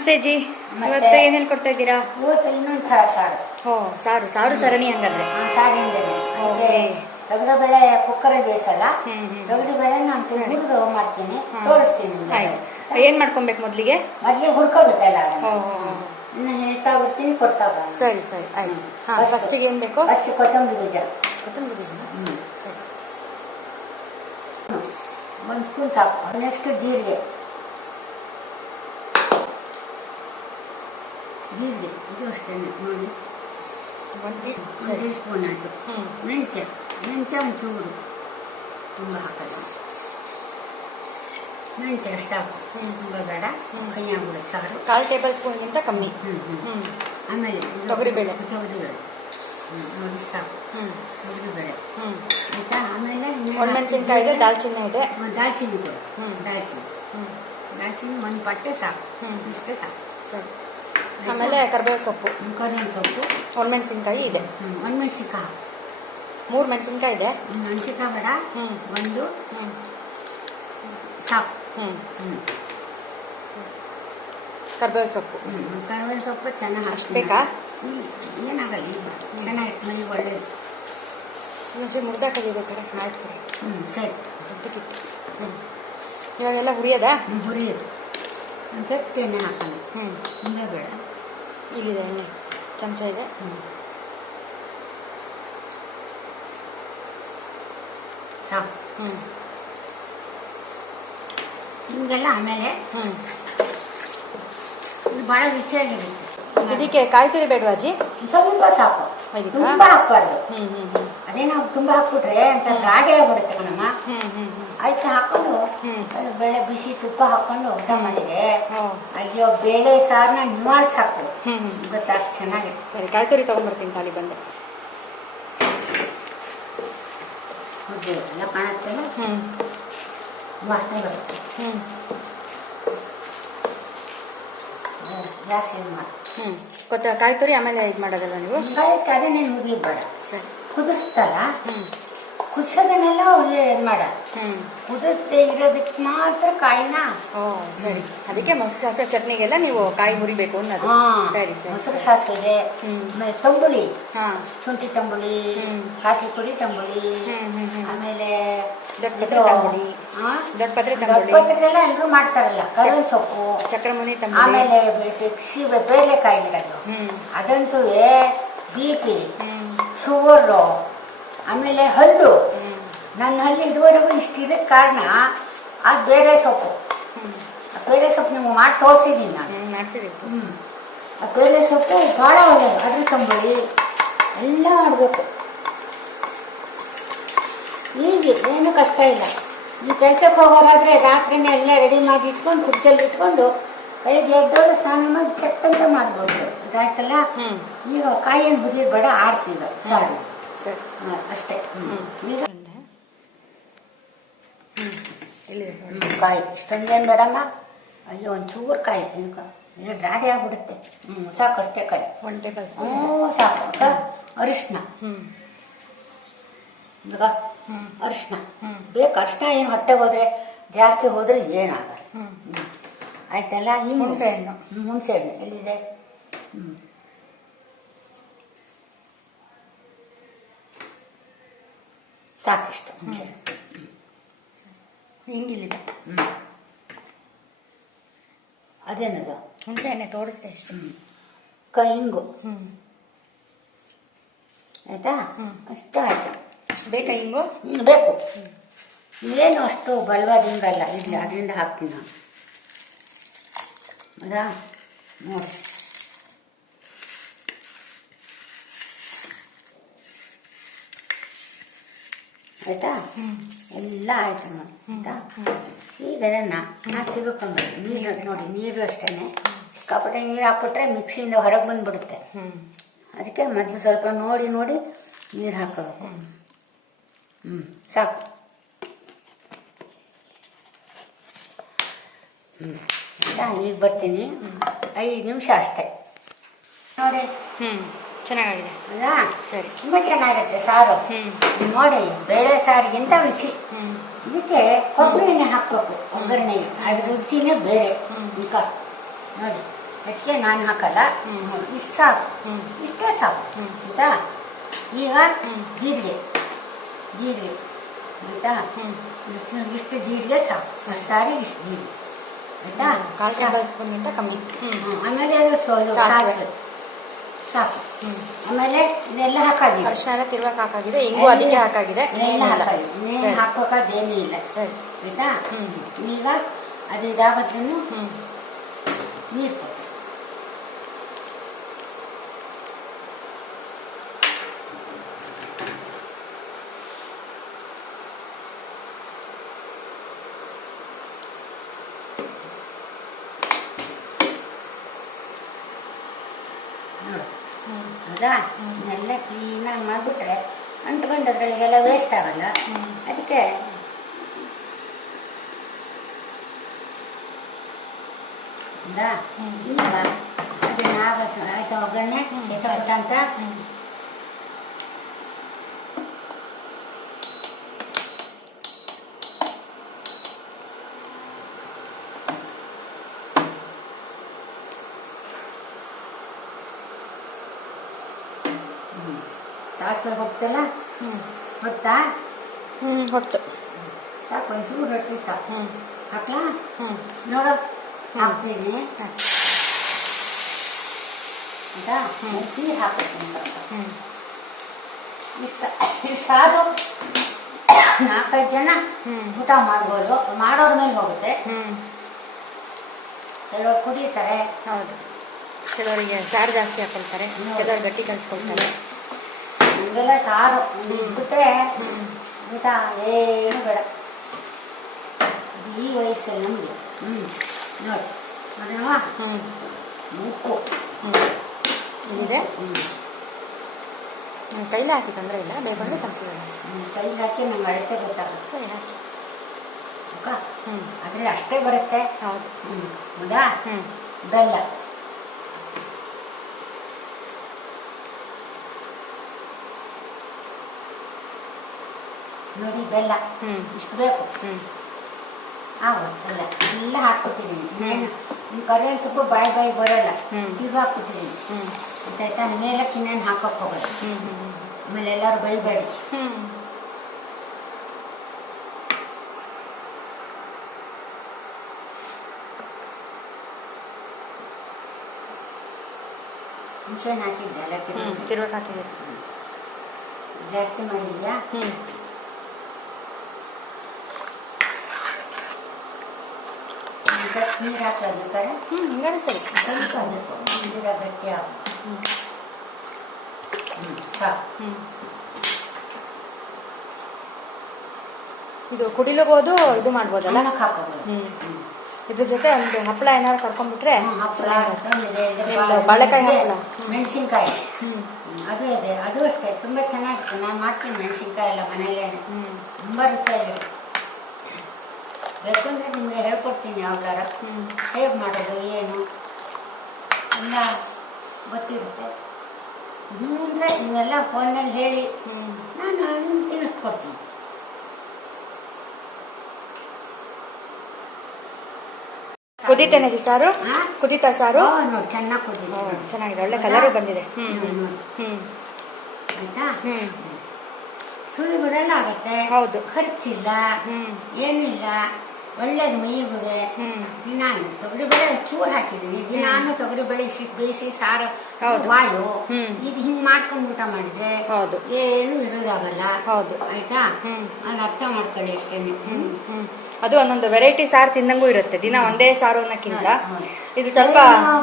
ನಮಸ್ತೆ ಜಿ. ಇವತ್ತು ಏನ್ ಹೇಳ್ಕೊಡ್ತಾ ಇದ್ದೀರಾ? ಇವತ್ತು ಇನ್ನೊಂದು ಥರ ಸಾರು. ಓ ಸಾರು ಸಾರು ಸರಣಿ ಹಂಗಂದ್ರೆ. ಸಾರಿಂದಲೇ. ತೊಗರಿ ಬೇಳೆ ಕುಕ್ಕರ್ ಬೇಯಿಸಲ್ಲ. ತೊಗರಿ ಬೇಳೆ ನಾನು ಹುರಿದು ಮಾಡ್ತೀನಿ. ತೋರಿಸ್ತೀನಿ ನಿಮ್ಗೆ. ಏನ್ ಮಾಡ್ಕೊಬೇಕು ಮೊದ್ಲಿಗೆ? ಮೊದ್ಲಿಗೆ ಹುರ್ಕೋಬೇಕಲ್ಲ ಅದನ್ನ. ಇನ್ನು ಹೇಳ್ತಾ ಬರ್ತೀನಿ ಕೊಡ್ತಾ ಸರಿ ಸರಿ. ಆಯ್ತು. ಹಾ First- ಫಸ್ಟಿಗೆ ಏನ್ ಬೇಕು? ಫಸ್ಟ್ ಕೊತ್ತಂಬರಿ ಬೀಜ. ಕೊತ್ತಂಬರಿ ಬೀಜ ಹ್ಮ್. ಸರಿ. ಒಂದು ಸ್ಪೂನ್ ಸಾಕು. ನೆಕ್ಸ್ಟ್ ಜೀರಿಗೆ. ಜೀರಿಗೆ ಇದು ಅಷ್ಟೇ ನೋಡಿ ಒಂದ್ ಟೀ ಸ್ಪೂನ್ ಆಯಿತು ಮೆಂತ್ಯ ಮೆಂತ್ಯ ಒಂಚೂರು ತುಂಬ ಹಾಕಲ್ಲ ಮೆಂತ್ಯ ಅಷ್ಟು ಸಾಕು. ತುಂಬ ಬೇಡ. ಕೈ ಆಗ್ಬಿಡುತ್ತೆ ಸಾರು ಕಾಲ್ ಟೇಬಲ್ ಸ್ಪೂನ್ ಗಿಂತ ಕಮ್ಮಿ. ಹ್ಮ್ ಆಮೇಲೆ ತೊಗರಿಬೇಳೆ. ತೊಗರಿಬೇಳೆ ನೋಡಿ ಸಾಕು ತೊಗರಿಬೇಳೆ ಹ್ಮ್ ಆಯ್ತಾ ಆಮೇಲೆ ಒಣಮೆಣಸಿನ್ಕಾಯಿ ಇದೆ ದಾಲ್ಚಿನ್ನ ಇದೆ ದಾಲ್ಚಿನ್ನಿ ಕೂಡ. ದಾಲ್ಚಿನ್ನಿ ದಾಲ್ಚಿನ್ನಿ ಒಂದು ಪಟ್ಟೆ ಸಾಕು. ಇಷ್ಟೇ ಸಾಕು ಸರಿ ಆಮೇಲೆ ಕರ್ಬೇವು ಸೊಪ್ಪು. ಕರಿಬೇವು ಸೊಪ್ಪು. ಒಣಮೆಣಸಿನ್ಕಾಯಿ ಇದೆ. ಹ್ಮ್, ಒಂದು ಮೆಣಸಿನ್ಕಾಯಿ. ಮೂರು ಮೆಣಸಿನ್ಕಾಯಿ ಇದೆ. ಮೆಣಸಿನ್ಕಾಯಿ ಬೇಡ. ಹ್ಞೂ ಒಂದು ಸಾಕು. ಹ್ಞೂ ಕರ್ಬೇವು ಸೊಪ್ಪು. ಕರಿಬೇವು ಸೊಪ್ಪು ಚೆನ್ನಾಗಿ ಅಷ್ಟು ಬೇಕಾ? ಹ್ಮ್, ಏನಾಗಲ್ಲ ಚೆನ್ನಾಗಿ ಮನೆಗೆ ಒಳ್ಳೇದು. ಮುಂಚೆ ಮುರ್ದ ಕಲಿಬೇಕಾರೆ ಆಯ್ತು. ಹ್ಞೂ ಸರಿ. ಇವಾಗೆಲ್ಲ ಹುರಿಯೋದಾ? ಹುರಿಯೋದು. ಕೆಟ್ಟ ಎಣ್ಣೆ ಹಾಕೋಣ ಹ್ಞೂ ತುಂಬೆ ಬೇಡ ಇಲ್ಲಿದೆ ಎಣ್ಣೆ. ಚಮಚ ಇದೆ. ಹ್ಞೂ ಸಾಕು. ಹ್ಞೂ ನಿಮಗೆಲ್ಲ ಆಮೇಲೆ ಹ್ಞೂ ಇದು ಭಾಳ ರುಚಿಯಾಗಿರುತ್ತೆ. ಇದಕ್ಕೆ ಕಾಯ್ತಿರಿ ಬೇಡವಾ ಅಜ್ಜಿ? ಸ್ವಲ್ಪ ಸಾಕು? ತುಂಬ ಹಾಕ್ಬಾರ್ದು. ಹ್ಞೂ ಹ್ಞೂ ಹ್ಞೂ ಅದೇ ನಾವು ತುಂಬ ಹಾಕ್ಬಿಟ್ರೆ ಅಂತ ಗಾಡಿ ಆಗ್ಬಿಡುತ್ತೆ ಕಣಮ್ಮ. ಹ್ಞೂ ಹ್ಞೂ ಹ್ಮ್. ಆಯ್ತು ಹಾಕೊಂಡು. ಅದು ಬೇಳೆ ಬಿಸಿ ತುಪ್ಪ ಹಾಕೊಂಡು ಊಟ ಮಾಡಿದೆ. ಅಯ್ಯೋ ಬೇಳೆ ಸಾರನ್ನ ನಿವಾಳ್ಸಿ ಹಾಕು ಗೊತ್ತಾ? ಅಷ್ಟು ಚೆನ್ನಾಗಿದೆ. ಸರಿ ಕಾಯಿ ತುರಿ ತಗೊಂಡ್ಬರ್ತೀನಿ ಖಾಲಿ ಬಂದು ಎಲ್ಲ ಕಾಣುತ್ತಲ್ಲ ಹ್ಮ್. ವಾಸನೆ ಬರುತ್ತೆ. ಜಾಸ್ತಿ ಮಾಡಿ. ಹ್ಞೂ ಗೊತ್ತಾ ಕಾಯಿ ತುರಿ ಆಮೇಲೆ ಇದು ಮಾಡೋದಲ್ಲ ನೀವು? ಕಾಯ್ತಾರೆ ನೀನು ಮುಗಿಬೇಡ ಸರಿ. ಕುದಿಸ್ತಲ್ಲ ಹ್ಮ್. ಕುದಿಸೋದನ್ನೆಲ್ಲ ಒಳ್ಳೆ ಇದು ಮಾಡ. ಕುದಿಸ್ದೆ ಇರೋದಕ್ಕೆ ಮಾತ್ರ ಕಾಯಿನ? ಸರಿ. ಅದಕ್ಕೆ ಮೊಸರು ಸಾಸಿವೆ ಚಟ್ನಿಗೆಲ್ಲ ನೀವು ಕಾಯಿ ಮುರಿಬೇಕು ಅನ್ನೋದು. ಸರಿ ಸರಿ ಮೊಸರು ಸಾಸಿವೆಗೆ. ಆಮೇಲೆ ತಂಬುಳಿ. ಹಾ. ಶುಂಠಿ ತಂಬುಳಿ ಕಾಕಿ ಪುಡಿ ತಂಬುಳಿ ಆಮೇಲೆ ತಂಬುಳಿ. ದೊಡ್ಡಪತ್ರೆ ತಂಬುಳಿ. ದೊಡ್ಡಪತ್ರೆಲ್ಲ ಎಲ್ಲರೂ ಮಾಡ್ತಾರಲ್ಲ ಕರಿಬೇವು ಸೊಪ್ಪು. ಚಕ್ರಮುನಿ ತಂಬುಳಿ. ಆಮೇಲೆ ಸಿಕ್ಸಿ ಬೇಳೆಕಾಯಿ ಗಿಡಗಳು ಹ್ಮ್. ಅದಂತೂ ಬಿ ಪಿ ಶುಗರು ಆಮೇಲೆ ಹಲ್ಲು. ಹ್ಮ್ ನನ್ನ ಹಲ್ಲು ಇದುವರೆಗೂ ಇಷ್ಟಿದಕ್ಕೆ ಕಾರಣ ಅದು ಬೇರೆ ಸೊಪ್ಪು. ಆ ಬೇರೆ ಸೊಪ್ಪು ನಿಮ್ಗೆ ಮಾಡಿ ತೋರಿಸಿದ್ದೀನಿ ನಾನು. ಹ್ಞೂ ಅದು ಬೇರೆ ಆ ಬೇರೆ ಸೊಪ್ಪು ಭಾಳ ಒಳ್ಳೆಯದು ಅದ್ರ ತಂಬಳಿ ಎಲ್ಲ ಮಾಡಬೇಕು. ಈಸಿ ಏನು ಕಷ್ಟ ಇಲ್ಲ. ನೀವು ಕೆಲಸಕ್ಕೆ ಹೋಗೋರಾದ್ರೆ ರಾತ್ರಿನೇ ಎಲ್ಲ ರೆಡಿ ಮಾಡಿ ಇಟ್ಕೊಂಡು ಫ್ರಿಜ್ಜಲ್ಲಿ ಇಟ್ಕೊಂಡು ಬೆಳಗ್ಗೆ ಎದ್ದೋಳು ಸ್ನಾನ ಮಾಡಿ ಚಟ್ ಅಂತ ಮಾಡ್ಬೋದು. ಇದಾಯ್ತಲ್ಲ? ಈಗ ಕಾಯಿಯನ್ನು ಹುರಿಯೋದು ಬೇಡ ಆರಿಸಿ ಸಾರಿ. ಸರಿ. ಹಾಂ ಅಷ್ಟೇ. ಹ್ಞೂ ಈಗ ಹ್ಮ್ ಇಲ್ಲಿದೆ ನೋಡಿ. ಹ್ಮ್, ಕಾಯಿ. ಇಷ್ಟೊಂದೇನು ಬೇಡಮ್ಮ? ಅಯ್ಯೋ ಒಂಚೂರು ಕಾಯಿ. ಈಗ ಇಲ್ಲ ರಾಡಿ ಆಗ್ಬಿಡುತ್ತೆ. ಹ್ಞೂ ಸಾಕು ಅಷ್ಟೇ ಕಾಯಿ. ಒನ್ ಟೇಬಲ್ ಹ್ಞೂ ಸ್ಪೂನ್ ಸಾಕು. ಅಕ್ಕ ಅರಿಶಿನ ಹ್ಮ್. ಈಗ ಹ್ಮ್. ಅರಿಶಿನ ಹ್ಮ್. ಬೇಕು ಅರಿಶಿನ ಏನು ಹೊಟ್ಟೆಗೆ ಹೋದ್ರೆ ಜಾಸ್ತಿ ಹೋದ್ರೆ ಏನಾಗಲ್ಲ. ಹ್ಮ್. ಹ್ಞೂ ಆಯ್ತಲ್ಲ? ಹಿಂಗೆ ಹುಣ್ಸೆ ಹಣ್ಣು. ಹ್ಮ್, ಹುಣ್ಸೆ ಹಣ್ಣು. ಎಲ್ಲಿದೆ? ಹ್ಞೂ ಸಾಕಿಷ್ಟು ಹುಣ್ಸೆ ಹಣ್ಣು. ಹಿಂಗಿಲ್ಲಿದೆ. ಹ್ಞೂ ಅದೇನದು? ಹುಣಸೆ ಎಣ್ಣೆ ತೋರಿಸ್ದೆ ಅಷ್ಟೇ. ಕ ಹಿಂಗು ಹ್ಞೂ ಆಯ್ತಾ. ಅಷ್ಟು ಆಯ್ತು. ಅಷ್ಟು ಬೇಕಾ ಹಿಂಗು? ಬೇಕು. ಏನು ಅಷ್ಟು ಬಲವಾದಿಂದ ಇಲ್ಲಿ ಅದರಿಂದ ಹಾಕ್ತೀನಿ ನಾನು. ಅದಾ? ನೋಡಿ. ಆಯ್ತಾ? ಎಲ್ಲ ಆಯ್ತು ನೋಡಿ ಆಯ್ತಾ? ಈಗ ಅದನ್ನ ನಾನು ತಿರುಕೊಂಡ್ಬರ್ತೀನಿ ನೀರು ನೋಡಿ ನೀರು ಅಷ್ಟೇ ಸಿಕ್ಕಾಪಟ್ಟೆ ನೀರು ಹಾಕ್ಬಿಟ್ರೆ ಮಿಕ್ಸಿಯಿಂದ ಹೊರಗೆ ಬಂದ್ಬಿಡುತ್ತೆ. ಅದಕ್ಕೆ ಮೊದಲು ಸ್ವಲ್ಪ ನೋಡಿ ನೋಡಿ ನೀರು ಹಾಕಬೇಕು. ಹ್ಞೂ ಸಾಕು. ಹ್ಞೂ ಈಗ ಬರ್ತೀನಿ. ಐದು ನಿಮಿಷ ಅಷ್ಟೇ. ನೋಡಿ. ಹ್ಮ್. ಚೆನ್ನಾಗಿದೆ ಅಲ್ಲ? ಸರಿ. ತುಂಬ ಚೆನ್ನಾಗಿರುತ್ತೆ ಸಾರು. ಹ್ಞೂ ನೋಡಿ ಬೇಳೆ ಸಾರಿಗಿಂತ ರುಚಿ. ಇದಕ್ಕೆ ಕೊಬ್ಬರಿ ಹಾಕಬೇಕು ಒಗ್ಗರಣೆ ಅದ್ರ ರುಚಿನೇ ಹ್ಞೂ ಈಗ ನೋಡಿ ಹೆಚ್ಚಿಗೆ ನಾನು ಹಾಕಲ್ಲ. ಇಷ್ಟು ಸಾಕು. ಹ್ಞೂ ಇಷ್ಟೇ ಸಾಕು. ಆಯಿತಾ? ಈಗ. ಜೀರಿಗೆ. ಜೀರಿಗೆ. ಆಯಿತಾ? ಹ್ಞೂ ಇಷ್ಟು ಜೀರಿಗೆ ಸಾಕು. ಸಾರಿ ಇಷ್ಟು ಜೀರಿಗೆ. ಆಯಿತಾ. ಟೇಬಲ್ ಸ್ಪೂನ್ಗಿಂತ ಕಮ್ಮಿ. ಹ್ಞೂ. ಆಮೇಲೆ ಅದು ಸಾಸಿವೆ. ಸಾಕು. ಆಮೇಲೆ ಇದೆಲ್ಲ ಹಾಕಾಗಿದೆ. ಅರ್ಶನ ತಿರುವಾಗ ಹಾಕಾಗಿದೆ. ಇಂಗು ಅದಕ್ಕೆ ಹಾಕಾಗಿದೆ. ಎಲ್ಲ. ಹಾಕಾಗಿದೆ ಇನ್ನೇನು ಸರಿ. ಇಲ್ಲ. ಸರಿ. ಆಯ್ತಾ. ಈಗ ಅದು ಇದಾಗತ್ರೂ ಹ್ಮ್. ನೀರು ಕೊಡು ನೋಡು ಹ್ಮ್ ಹೌದಾ ಇದನ್ನೆಲ್ಲ ಕ್ಲೀನಾಗಿ ಮಾಡಿಬಿಟ್ರೆ ಅಂಟ್ಕೊಂಡು ಅದ್ರೊಳಗೆಲ್ಲ ವೇಸ್ಟ್ ಆಗಲ್ಲ. ಅದಕ್ಕೆ. ಈಗ ಅದನ್ನ ಆಗತ್ತೆ ಆಯ್ತಾ ಒಗ್ಗರಣೆ. ಅಂತ ಸಾಸಿವೆ ಹೋಗ್ತಲ್ಲ ಹೊತ್ತಾ ಹ್ಞೂ ಹೊತ್ತು ಸಾಕು ಒಂಚೂರು ರೊಟ್ಟಿ ಸಾಕು. ಹ್ಞೂ ಹಾಕ್ಲಾ? ಹ್ಞೂ ನೋಡು ಹಾಕ್ತೀನಿ. ಹಾಕ್. ಆಯ್ತಾ. ನೀರು ಹಾಕ್ತೀನಿ ಸ್ವಲ್ಪ. ಸಾ- ಈ ಸಾರು ನಾಲ್ಕೈದು ಜನ ಊಟ ಮಾಡ್ಬೋದು. ಮಾಡೋರ ಮೇಲೆ ಹೋಗುತ್ತೆ. ಹ್ಮ್. ಕೆಲವರು ಕುಡಿತಾರೆ. ಹೌದು. ಕೆಲವರಿಗೆ ಸಾರು ಜಾಸ್ತಿ ಹಾಕೊಳ್ತಾರೆ. ಕೆಲವರು ಗಟ್ಟಿ ಕಲಿಸ್ಕೊಳ್ತಾರೆ. ನಮಗೆಲ್ಲ ಸಾರು. ಬಿಟ್ಟರೆ ಊಟ ಏನು ಬೇಡ. ಈ ವಯಸ್ಸಲ್ಲಿ ನಮಗೆ. ಹ್ಞೂ ನೋಡಿ. ನೋಡೋಣ ಹ್ಮ್. ಉಪ್ಪು ಹ್ಞೂ ಇದಿದೆ ಹ್ಞೂ ಕೈಲೇ ಹಾಕಿ ತೊಂದರೆ ಇಲ್ಲ. ಬೇಕಂದ್ರೆ ಕಲಿಸಿದ್ರೆ ಕೈಲಿ ಹಾಕಿ ನಂಗೆ ಅಳತೆ ಗೊತ್ತಾಗುತ್ತೆ. ಸರಿ ಹಾಕಿ. ಹ್ಞೂ ಹ್ಮ್. ಅದ್ರಲ್ಲಿ ಅಷ್ಟೇ ಬರುತ್ತೆ. ಹೌದು. ಹ್ಞೂ ಹೌದಾ? ಹ್ಞೂ ಬೆಲ್ಲ. ನೋಡಿ ಬೆಲ್ಲ ಹ್ಮ್. ಇಷ್ಟು ಬೇಕು. ಹ್ಮ್. ಆಗುತ್ತೆ ಎಲ್ಲ. ಎಲ್ಲ ಹಾಕ್ಬಿಟ್ಟಿದ್ದೀನಿ ಕರಿಯಲ್ ಸೊಪ್ಪು ಬಾಯಿ ಬಾಯಿ ಬರೋಲ್ಲ. ತಿರ್ಗಿ ಹಾಕ್ಬಿಟ್ಟಿದ್ದೀನಿ ಹ್ಮ್. ಮನೆಯೆಲ್ಲ ಚಿನ್ನ ಇನ್ನೇನು ಹಾಕೋಕೆ ಹೋಗಲ್ಲ ಆಮೇಲೆ ಎಲ್ಲರೂ ಬೈಬೇಡಿ ಹುಣಸೆಹಣ್ಣು ಹಾಕಿದ್ದೆ ಎಲ್ಲ ಹ್ಮ್ ತಿರ್ಗಿ ಜಾಸ್ತಿ ಮಾಡಿದ್ಯಾ ಹ್ಮ್ ಈಗ ನೀರು ಹ್ಮ್ ಹಿಂಗಾರೆ ಸರಿ. ಸ್ವಲ್ಪ ಬೇಕು ನೀರ ಗಟ್ಟಿ ಹ್ಞೂ ಸಾಕು ಹ್ಮ್ ಇದು ಕುಡಿಲಬಹುದು ಇದು ಮಾಡ್ಬೋದಲ್ಲ? ಅನ್ನಕ್ಕೆ ಹಾಕೋದು. ಹ್ಞೂ ಇದ್ರ ಜೊತೆ ಒಂದು ಹಪ್ಪಳ ಏನಾದ್ರು ಕರ್ಕೊಂಡ್ಬಿಟ್ರೆ ಹಪ್ಪಳ ಬಾಳೆಕಾಯಿ ಹಪ್ಪಳ. ಮೆಣಸಿನ್ಕಾಯಿ. ಅದು ಇದೆ. ಅದು ಅಷ್ಟೇ. ತುಂಬ ಚೆನ್ನಾಗಿರುತ್ತೆ. ನಾನು ಮಾಡ್ತೀನಿ ಮೆಣಸಿನ್ಕಾಯಿ ಎಲ್ಲ ಮನೆಯಲ್ಲೇ. ಹ್ಮ್. ತುಂಬ ರುಚಿಯಾಗಿರುತ್ತೆ. ಬೇಕಂದ್ರೆ ನಿಮಗೆ ಹೇಳ್ಕೊಡ್ತೀನಿ ಯಾವ್ದಾರ ಹ್ಮ್ ಹೇಗೆ ಮಾಡೋದು ಏನು ಎಲ್ಲ ಗೊತ್ತಿರುತ್ತೆ. ಅಂದರೆ ನೀವೆಲ್ಲ ಫೋನಲ್ಲಿ ಹೇಳಿ ನಾನು ನಿಮ್ಗೆ ತಿಳಿಸ್ಕೊಡ್ತೀನಿ. ಕುದಿತೇನೆ ಸಾರು? ಕುದೀತಾ ಸಾರು? ನೋಡಿ ಚೆನ್ನಾಗಿ ಕುದಿದೆ ಚೆನ್ನಾಗಿದೆ ಒಳ್ಳೆ ಕಲರ್ ಬಂದಿದೆ. ಆಯ್ತಾ? ಹ್ಮ್. ಸುಳಿ ಆಗುತ್ತೆ ಹೌದು. ಖರ್ಚಿಲ್ಲ. ಹ್ಮ್. ಏನಿಲ್ಲ. ಒಳ್ಳೇದು ಮೈಗುವೆ ಹ್ಮ್. ದಿನ ತೊಗರಿ ಬೇಳೆ ಚೂರು ಹಾಕಿದೀನಿ ದಿನಾನು ತೊಗರಿ ಬೇಳೆ ಬೇಯಿಸಿ ಸಾರು ಹೌದು. ವಾಯು. ಹ್ಮ್. ಇದು ಹಿಂಗ್ ಮಾಡ್ಕೊಂಡು ಊಟ ಮಾಡಿದ್ರೆ ಹೌದು. ಏನು ಇರೋದಾಗಲ್ಲ. ಹೌದು. ಆಯ್ತಾ. ಅದು ಅರ್ಥ ಮಾಡ್ಕೊಳ್ಳಿ ಅಷ್ಟೇನೆ. ಅದು ಒಂದೊಂದು ವೆರೈಟಿ ಸಾರು ತಿಂದಂಗೂ ಇರುತ್ತೆ. ದಿನ ಒಂದೇ ಸಾರು ಅನ್ನಕ್ಕಿಂತ. ಇದು ಸ್ವಲ್ಪ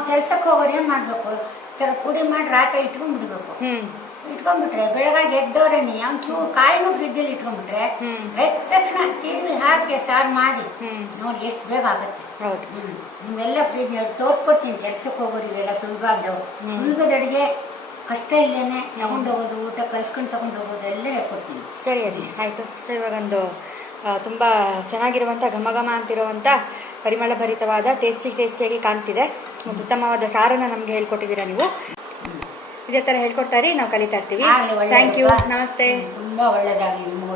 ಕೆಲ್ಸಕ್ಕೆ ಹೋಗೋರು ಏನ್ ಮಾಡ್ಬೇಕು? ತರ ಪುಡಿ ಮಾಡಿ ರಾತ್ರಿ ಇಟ್ಕೊಂಡ್ಬಿಡ್ಬೇಕು. ಇಟ್ಕೊಂಡ್ಬಿಟ್ರೆ ಬೆಳಗಾಗಿ ಎದ್ದೋರೇನಿ ಒಂಚೂರು ಕಾಯಿನೂ ಫ್ರಿಜ್ಜಲ್ಲಿ ಇಟ್ಕೊಂಡ್ಬಿಟ್ರೆ. ಎದ್ದ ತಕ್ಷಣ ತಿರುಗಿ ಹಾಕಿ ಸಾರು ಮಾಡಿ. ನೋಡಿ ಎಷ್ಟು ಬೇಗ ಆಗುತ್ತೆ. ನಿಮ್ಗೆಲ್ಲ ಫ್ರಿಜ್ ತೋರಿಸ್ಕೊಡ್ತೀನಿ ಕೆಲ್ಸಕ್ಕೆ ಹೋಗೋರಿಗೆಲ್ಲ ಸುಲಭ ಆಗ್ದವು. ಸುಲಭದ ಅಡಿಗೆ ಕಷ್ಟ ಇಲ್ಲೇನೆ ತಗೊಂಡು ಹೋಗೋದು ಊಟ ಕಲ್ಸ್ಕೊಂಡು ತಗೊಂಡು ಹೋಗೋದು ಎಲ್ಲ ಹೇಳ್ಕೊಡ್ತೀನಿ ಸರಿ ಅಜ್ಜಿ ಆಯ್ತು. ಸರ್ ಇವಾಗೊಂದು ತುಂಬ ತುಂಬಾ ಚೆನ್ನಾಗಿರುವಂತ ಘಮ ಘಮ ಅಂತಿರುವಂತ ಪರಿಮಳ ಭರಿತವಾದ ಟೇಸ್ಟಿ ಟೇಸ್ಟಿಯಾಗಿ ಕಾಣ್ತಿದೆ. ಉತ್ತಮವಾದ ಸಾರನ್ನ ನಮ್ಗೆ ಹೇಳ್ಕೊಟ್ಟಿದ್ದೀರಾ ನೀವು? ಇದೇ ತರ ಹೇಳ್ಕೊಡ್ತಾ ಇರಿ ನಾವು ಕಲಿತಾ ಇರ್ತೀವಿ. ಥ್ಯಾಂಕ್ ಯು ನಮಸ್ತೆ. ತುಂಬಾ ಒಳ್ಳೇದಾಗ್ಲಿ ನಿಮ್ಮ